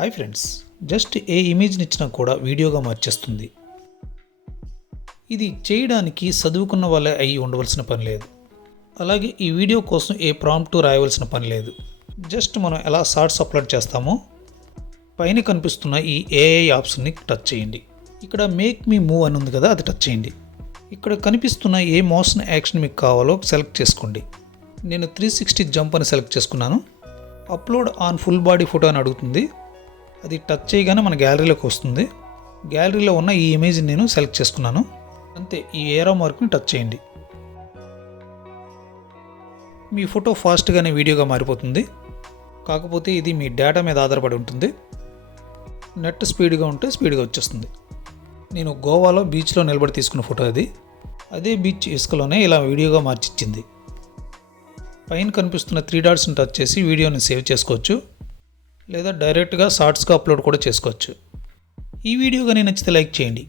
Hi friends, just a ఇమేజ్ని ఇచ్చినా కూడా వీడియోగా మార్చేస్తుంది. ఇది చేయడానికి చదువుకున్న వాళ్ళే అయి ఉండవలసిన పని లేదు. అలాగే ఈ వీడియో కోసం ఏ ప్రాంప్ట్ రాయవలసిన పని లేదు. జస్ట్ మనం ఎలా షార్ట్స్ అప్లోడ్ చేస్తామో పైన కనిపిస్తున్న ఈ ఏఐ ఆప్షన్ని టచ్ చేయండి. ఇక్కడ మేక్ మీ మూవ్ అని ఉంది కదా, అది టచ్ చేయండి. ఇక్కడ కనిపిస్తున్న ఏ మోషన్ యాక్షన్ మీకు కావాలో సెలెక్ట్ చేసుకోండి. నేను 360 జంప్ అని సెలెక్ట్ చేసుకున్నాను. Upload on full body photo అని అడుగుతుంది. అది టచ్ చేయగానే మన గ్యాలరీలోకి వస్తుంది. గ్యాలరీలో ఉన్న ఈ ఇమేజ్ని నేను సెలెక్ట్ చేసుకున్నాను. అంతే, ఈ ఏరో మార్క్ని టచ్ చేయండి. మీ ఫోటో ఫాస్ట్గానే వీడియోగా మారిపోతుంది. కాకపోతే ఇది మీ డేటా మీద ఆధారపడి ఉంటుంది. నెట్ స్పీడ్గా ఉంటే స్పీడ్గా వచ్చేస్తుంది. నేను గోవాలో బీచ్లో నిలబడి తీసుకున్న ఫోటో అది. అదే బీచ్ ఇసుకలోనే ఇలా వీడియోగా మార్చిచ్చింది. పైన కనిపిస్తున్న 3 డాట్స్ని టచ్ చేసి వీడియోని సేవ్ చేసుకోవచ్చు, లేదా డైరెక్ట్గా షార్ట్స్గా అప్లోడ్ కూడా చేసుకోవచ్చు. ఈ వీడియో కానీ నచ్చితే లైక్ చేయండి.